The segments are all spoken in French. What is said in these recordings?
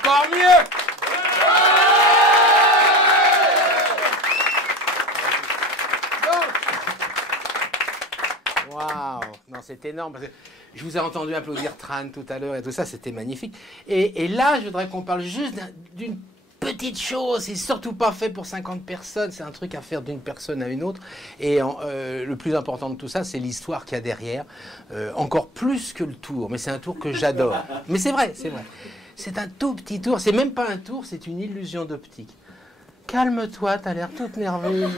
encore mieux. Waouh! Non, c'est énorme. Parce que je vous ai entendu applaudir Tran tout à l'heure et tout ça, c'était magnifique. Et là, je voudrais qu'on parle juste d'une petite chose. C'est surtout pas fait pour 50 personnes. C'est un truc à faire d'une personne à une autre. Et le plus important de tout ça, c'est l'histoire qu'il y a derrière. Encore plus que le tour. Mais c'est un tour que j'adore. Mais c'est vrai, c'est vrai. C'est un tout petit tour. C'est même pas un tour, c'est une illusion d'optique. Calme-toi, t'as l'air toute nerveuse.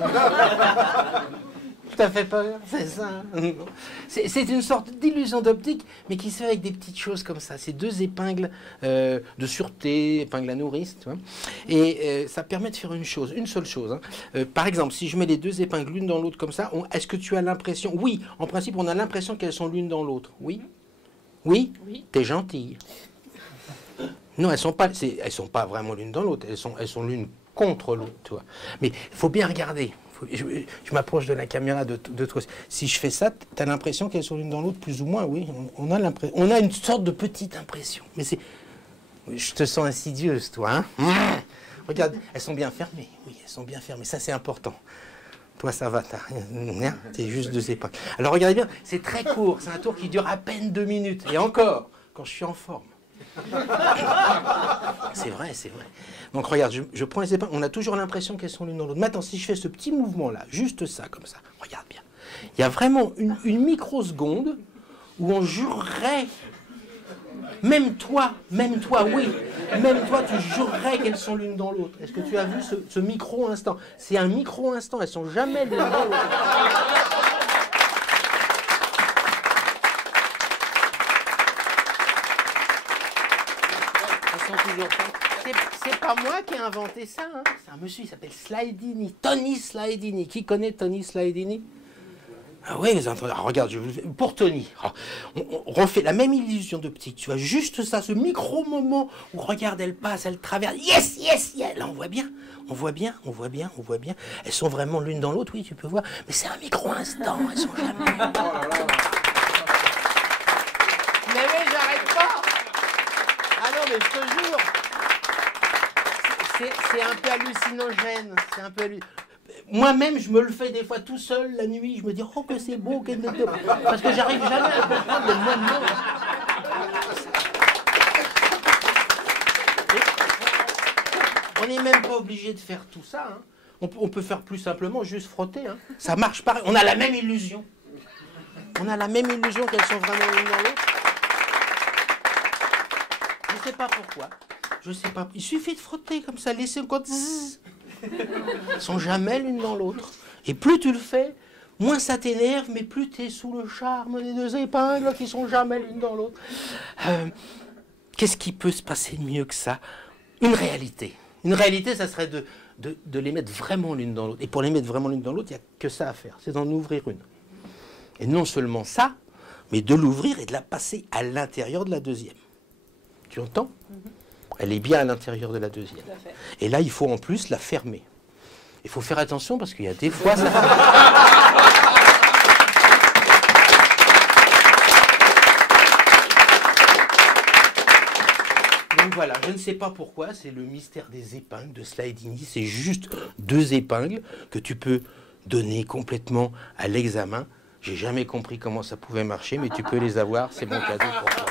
Ça fait peur, c'est ça. C'est une sorte d'illusion d'optique, mais qui se fait avec des petites choses comme ça. C'est deux épingles de sûreté, épingles à nourrice, tu vois. Et ça permet de faire une chose, une seule chose. Hein. Par exemple, si je mets les deux épingles l'une dans l'autre comme ça, est-ce que tu as l'impression... Oui, en principe, on a l'impression qu'elles sont l'une dans l'autre. Oui? Oui? Oui. T'es gentille. Non, elles sont pas vraiment l'une dans l'autre. Elles sont l'une contre l'autre, tu vois. Mais il faut bien regarder. Je m'approche de la caméra de toi. Si je fais ça, tu as l'impression qu'elles sont l'une dans l'autre, plus ou moins, oui. On a une sorte de petite impression. Mais c'est... Je te sens insidieuse, toi. Hein. Regarde, elles sont bien fermées. Oui, elles sont bien fermées. Ça, c'est important. Toi, ça va. C'est juste deux épingles. Alors, regardez bien, c'est très court. C'est un tour qui dure à peine 2 minutes. Et encore, quand je suis en forme. C'est vrai, c'est vrai. Donc regarde, je prends les épingles, on a toujours l'impression qu'elles sont l'une dans l'autre. Maintenant, si je fais ce petit mouvement-là, juste ça, comme ça, regarde bien. Il y a vraiment une microseconde où on jurerait, même toi, oui, même toi, tu jurerais qu'elles sont l'une dans l'autre. Est-ce que tu as vu ce micro-instant? C'est un micro-instant, elles sont jamais l'une dans l'autre. C'est pas moi qui ai inventé ça, hein. C'est un monsieur, il s'appelle Slidini, Tony Slidini. Qui connaît Tony Slidini? Ah oui, vous entendez. Alors, regarde, pour Tony, on refait la même illusion d'optique. Tu vois, juste ça, ce micro-moment où, regarde, elle passe, elle traverse. Yes, yes, yes. Là, on voit bien. Elles sont vraiment l'une dans l'autre, oui, tu peux voir. Mais c'est un micro-instant, elles sont jamais. Mais j'arrête pas. Ah non, mais je te jure. C'est un peu hallucinogène. Moi-même, je me le fais des fois tout seul la nuit. Je me dis, oh, que c'est beau, parce que j'arrive jamais à comprendre le moment. On n'est même pas obligé de faire tout ça. Hein. On peut faire plus simplement, juste frotter. Hein. Ça marche pareil. On a la même illusion. Qu'elles sont vraiment l'une dans l'autre. Je ne sais pas pourquoi. Il suffit de frotter comme ça, laisser le côté. Elles sont jamais l'une dans l'autre. Et plus tu le fais, moins ça t'énerve, mais plus tu es sous le charme des deux épingles qui sont jamais l'une dans l'autre. Qu'est-ce qui peut se passer de mieux que ça? Une réalité. Une réalité, ça serait de les mettre vraiment l'une dans l'autre. Et pour les mettre vraiment l'une dans l'autre, il n'y a que ça à faire. C'est d'en ouvrir une. Et non seulement ça, mais de l'ouvrir et de la passer à l'intérieur de la deuxième. Tu entends? Elle est bien à l'intérieur de la deuxième. Et là, il faut en plus la fermer. Il faut faire attention parce qu'il y a des fois... Ça... Donc voilà, je ne sais pas pourquoi, c'est le mystère des épingles de Slidini. C'est juste 2 épingles que tu peux donner complètement à l'examen. J'ai jamais compris comment ça pouvait marcher, mais tu peux les avoir, c'est mon cadeau pour toi.